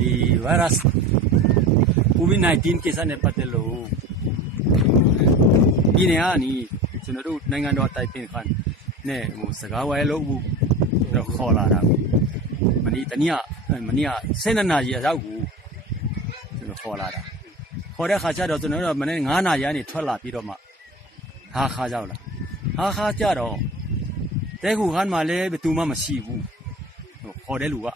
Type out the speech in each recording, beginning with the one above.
ဒီ virus COVID-19 ကိစ္စနဲ့ပတ်သက်လို့ပြည်နယ်ကနေကျွန်တော်တို့နိုင်ငံတော်တိုင်ပင်ခံနဲ့စကားဝိုင်းလို့တော့ခေါ်လာတာမနေ့12နာရီအရောက်ကိုကျွန်တော်ခေါ်လာတာခေါ်တဲ့ခါကျတော့ကျွန်တော်တို့မနေ့9နာရီကနေထွက်လာပြီးတော့မှဟာခါရောက်လာဟာခါကြတော့တဲခုခန်းမှာလည်းဘယ်သူမှမရှိဘူးခေါ်တဲ့လူက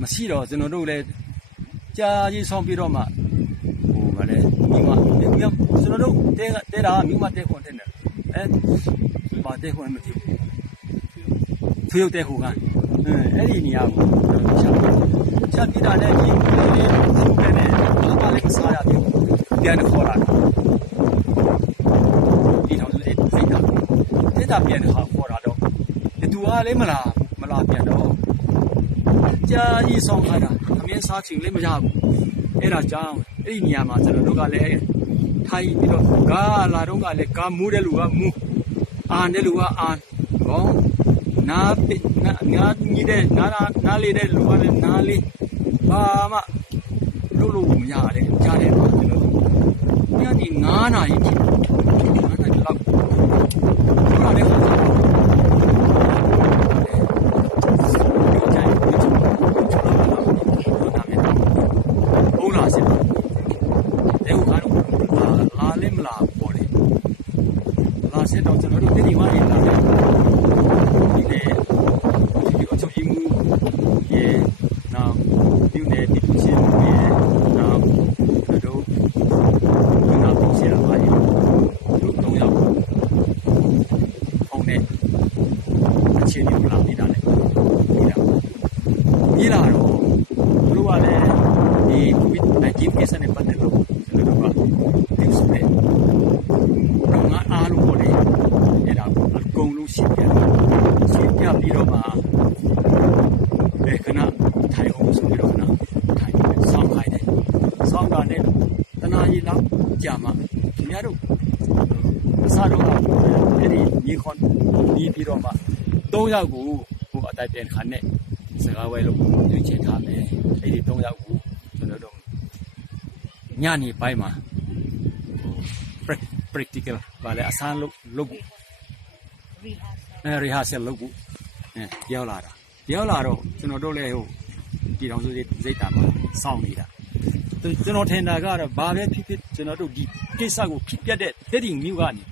မရှိတော့ကျွန်တော်တို့လည်းကြာကြီးဆောင်ပြီးတော့မှဗာလေမိမကျွန်တော်တို့တဲတာမိမတဲခွန်တဲ့နဲ့ဘာတဲခွန်မသိဘူးသူရုပ်တဲခုကအဲ့ဒီနေရာကိုချက်ပြတာနဲ့ဒီလေးစုပ်တဲ့နဲ့ဘာလဲစားရတယ်ပြန်ခေါ်လာဒီတော့လေစိတ်ဓာတ်ပြန်ခေါ်လာတော့သူကလည်းမလာပြန်တော့ကြာကြီးဆောင်လာတာအမြင်စားချင်လည်းမရဘူးအဲ့ဒါကြောင့်အဲ့ဒီနေရာမှာကျွန်တော်တို့ကလည်းထိုင်ပြီးတော့ကားလာတော့ကလည်းကားမူးတဲ့လူကမူးအာတဲ့လူကအာဘောနာညီတဲ့နားလေးတဲ့လူကလည်းနားလေးဘာမှလို့မရတယ်ကြားတယ်တော့ကျွန်တော်တို့ညနေ9နာရီထိ9နာရီလောက်ပြောရတယ်ဆက်တော့ကျွန်တော်တို့တတိမရေးလာတယ်ဒီလေဒီအချုပ်ကြီးမှုရေနောက်ဒီနေ့ဒီသူရှင်ရေနောက်တို့နောက်ပုံစံပါရေတို့3ယောက်ဖုန်းနဲ့အခြေအနေကိုလာပြီးတာလေပြီးလာတော့တို့ကလည်းဒီ COVID-19 ကိစ္စနဲ့ပတ်သက်လို့ကျွန်တော်တို့ကဒီစုနဲ့တော့ငါအားလုံးပေါ်တယ်အဲ့ဒါကိုအကုန်လုံးရှင်းပြပြီးတော့မှခဏထိုင်အောင်ဆိုပြီးတော့ခဏထိုင်ဆောင်းခိုင်းတယ်ဆောင်းတာနဲ့တနာရီလောက်ကြာမှခင်ဗျားတို့အစားတော့အဲ့ဒီညီခွန်ဒီပြီးတော့မှ3ယောက်ကိုဟိုအတိုင်ပြန်ခံနဲ့စကားဝဲလို့ညှိချထားမယ်အဲ့ဒီ3ယောက်ကိုကျွန်တော်တို့ညနေပိုင်းမှာpractical ဗာလေအဆန်းလုပ်rehearsal လုပ်ဖို့ရောက်လာတော့ကျွန်တော်တို့လည်းဟိုဒီတောင်စုစိတ်တာမှာစောင့်နေတာကျွန်တော်ထင်တာကတော့ဘာပဲဖြစ်ကျွန်တော်တို့ဒီကိစ္စကိုဖြစ်ပြတဲ့တည်မျိုးကနေ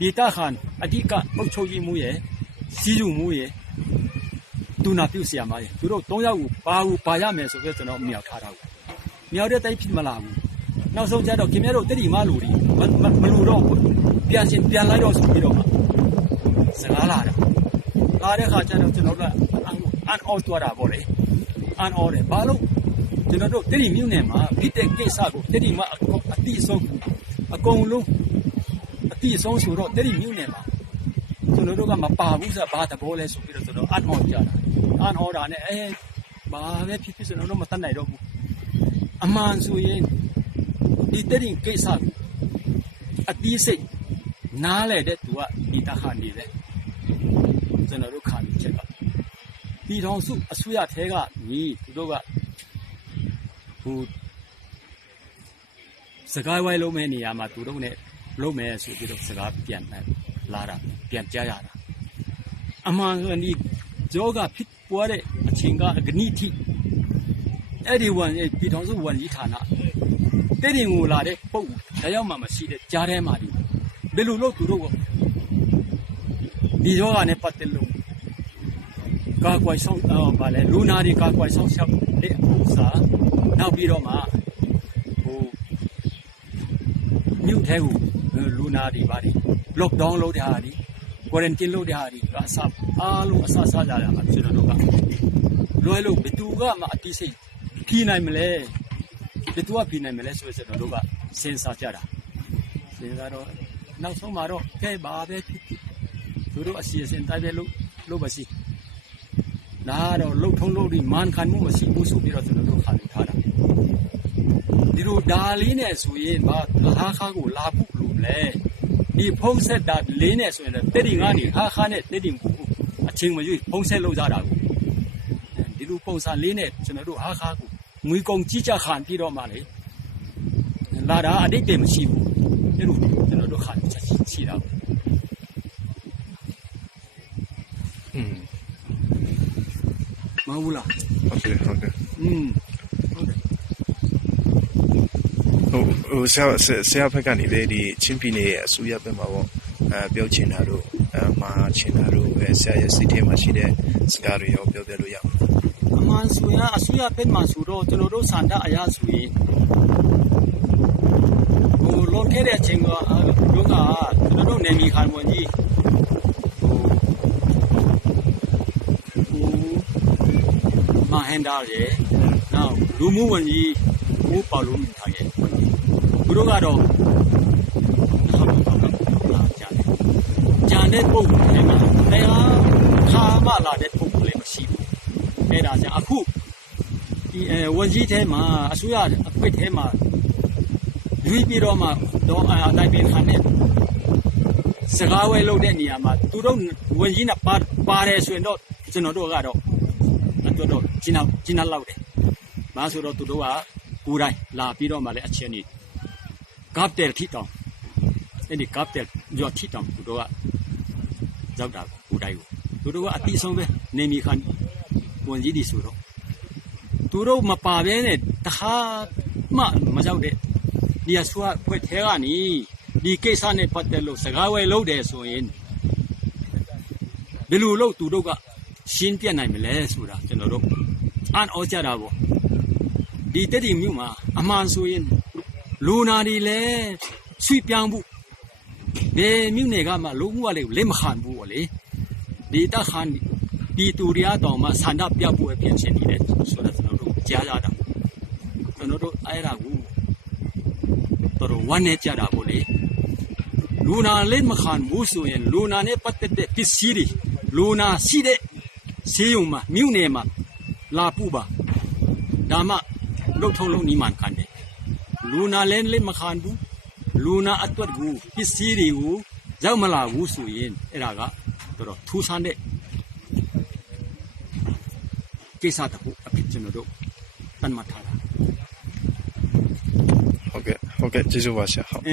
ဒေတာခန်အဓိကအုပ်ချုပ်ရေးမှုရဲ့စီးယူမှုရဲ့တူနာပြုတ်ဆရာမရဲ့သူတို့3ယောက်ကိုပါရမယ်ဆိုပြီးကျွန်တော်မြောက်ထားတာကိုမြောက်တဲ့တိုက်ဖြစ်မလာဘူးနောက်ဆုံးကျတော့ခင်ဗျားတို့တတိမလူတွေမလူတော့ပြန်လိုက်တော့ဆိုပြီးတော့မှစကားလာတဲ့ခါကျတော့ကျွန်တော်တို့အန်အော်သွားတာပေါ့လေအန်အော်တယ်ဘာလို့ကျွန်တော်တို့တတိမြို့နယ်မှာဖြစ်တဲ့ကိစ္စကိုတတိမအတိဆုံးအကုန်လုံးအတိဆုံးဆိုတော့တတိမြို့နယ်မှာကျွန်တော်တို့ကမပါဘူးဆိုဘာသဘောလဲဆိုပြီးတော့ကျွန်တော်အန်အော်ကြတာအန်အော်တာနဲ့ဘာပဲဖြစ်ကျွန်တော်တို့မတတ်နိုင်တော့ဘူးအမှန်ဆိုရင်ဒီတတိကိစ္စအတိစိတ်နားလေတဲ့သူကဒီတခါနေတယ်ကျွန်တော်တို့ခံချက်ကဒီထောင်စုအစိုးရထဲကညီသူတို့ကဟိုစကားဝိုင်းလုံးမဲ့နေရာမှာသူတို့နဲ့လုံးမဲ့ဆိုပြီးတော့စကားပြန်လာတာပြန်ကြားရတာအမှန်ကဒီကြောကဖြစ်ပွားတဲ့အချိန်ကအဂနိတိအဲ့ဒီဝန်ဒီထောင်စုဝန်ကြီးဌာနတဲ့တင်ကိုလာတဲ့ပုံဒါရောက်မှမရှိတဲ့ကြားထဲမှာဒီဘယ်လိုလို့သူတို့ကဒီယောဂနဲ့ပတ်သက်လို့ကာကွယ်ဆောင်ပါလေလူနာတွေကာကွယ်ဆောင်ရှောက်တဲ့ဥစားနောက်ပြီးတော့မှဟိုမြို့ထဲကိုလူနာတွေပါတယ် lockdown လုပ်တဲ့ဟာတွေ quarantine လုပ်တဲ့ဟာတွေအစအားလုံးအစစားကြရမှာကျွန်တော်တို့ကလွယ်လို့ဘယ်သူကမှအတိစိတ်ဖြီးနိုင်မလဲဘယ်သူကဖြီးနိုင်မလဲဆိုကျွန်တော်တို့ကစဉ်းစားကြတာစဉ်းစားတော့နောက်ဆုံးမှာတော့ကဲပါပဲဖြစ်သူတို့အစီအစဉ်တိုင်းပဲလို့ပါစီနားတော့လှုပ်ထုံးလို့ဒီမန်ခံမှုမရှိဘူးဆိုပြီးတော့ကျွန်တော်တို့ခါထားတာဒီလိုဒါလေးနဲ့ဆိုရင်ဘာဟာခါကိုလာဖို့လို့မလဲဒီဖုံးဆက်တာလေးနဲ့ဆိုရင်တက်ဒီငါနေဟာခါနဲ့တက်ဒီကိုအချင်းမရွေးဖုံးဆက်လို့ကြတာကိုဒီ路ပုံစံလေးနဲ့ကျွန်တော်တို့ဟာခါကိုငွေကုန်ကြီးကြခံပြီးတော့မှလေလာတာအတိတ်တည်းမရှိဘူးအဲ့လိုကျွန်တော်တို့ခါချက်ရှိတာမဟုတ်လားဟုတ်တယ်ဟုတ်တယ်ဟုတ်တယ်ဆရာဖက်ကနေလေဒီချင်းပြည်နယ်ရဲ့အစိုးရဘက်မှာပေါ့ပြောချင်တာတို့မှာချင်တာတို့ဆရာရဲ့စိတ်ထဲမှာရှိတဲ့စကားတွေရောပြောပြလို့ရအောင်အမှန်ဆိုရင်အစိုးရဘက်မှာဆိုတော့ကျွန်တော်တို့စန္ဒအရာဆိုရင်ဟိုလွန်ခဲ့တဲ့အချိန်ကကျွန်တော်တို့နေမီခံဝန်ကြီးမဟန်ဒါရဲ့နောက်လူမှုဝန်ကြီးဦးပေါလုံးမြထားရဲ့သူတို့ကတော့ဂျန်တဲ့ပုံတွေမှာတရားခါမလာတဲ့ပုံတွေမရှိဘူးအဲ့ဒါကြောင့်အခုဒီဝန်ကြီးထဲမှာအစိုးရအဖွဲ့ထဲမှာရွေးပြီးတော့မှတော့အတိုင်းပင်ခံတဲ့စကားဝဲလုပ်တဲ့နေရာမှာသူတို့ဝန်ကြီးနဲ့ပါတယ်ဆိုရင်တော့ကျွန်တော်တို့ကတော့တော်တော်ကျင်းလောက်တယ်။မဆိုတော့သူတို့ကကိုယ်တိုင်လာပြီးတော့မှလည်းအချင်းကြီးကပ်တယ်ထီတောင်အဲ့ဒီကပ်တယ်ကြောထီတောင်သူတို့ကရောက်တာကိုယ်တိုင်ကိုသူတို့ကအတိဆုံးပဲနေမီခံဝန်ကြီးဒီဆိုတော့သူတို့မပါဘဲနဲ့တခါမှမရောက်တဲ့ဒီအစိုးရဖွဲ့ထဲကနေဒီကိစ္စနဲ့ပတ်သက်လို့စကားဝဲလုပ်တယ်ဆိုရင်ဘယ်လိုလုပ်သူတို့ကရှင်းပြနိုင်မလဲဆိုတာကျွန်တော်တို့အန်အောကြတာပေါ့ဒီတက်တီမြို့မှာအမှန်ဆိုရင်လူနာတွေလည်းဆွေပြောင်းဖို့ဘယ်မြို့နယ်ကမှလုံးဝလည်းလက်မခံဘူးပေါ့လေဒီတခါဒီတူရီယာတောင်မှာဆန္ဒပြပွဲပြင်ဆင်နေတယ်ဆိုတော့ကျွန်တော်တို့ကြားရတာကျွန်တော်တို့အဲ့ဒါကိုတော်ဝမ်းနေကြတာပေါ့လေလူနာလက်မခံဘူးဆိုရင်လူနာနဲ့ပတ်သက်တဲ့ပစ္စည်းတွေလူနာရှိတဲ့ဆေးရုံမှာမြို့နယ်မှာလာပူပါဒါမှလုတ်ထုံးလုံးနီးမှန်ခံတယ်လူနာလည်းလက်မခံဘူးလူနာအတွက်ကိုပစ္စည်းတွေကိုရောက်မလာဘူးဆိုရင်အဲ့ဒါကတော်ထူးဆန်းတဲ့ကိစ္စတစ်ခုအဖြစ်ကျွန်တော်တို့တန်မှတ်ထားတာဟုတ်ကဲ့ကျေးဇူးပါဆရာဟုတ်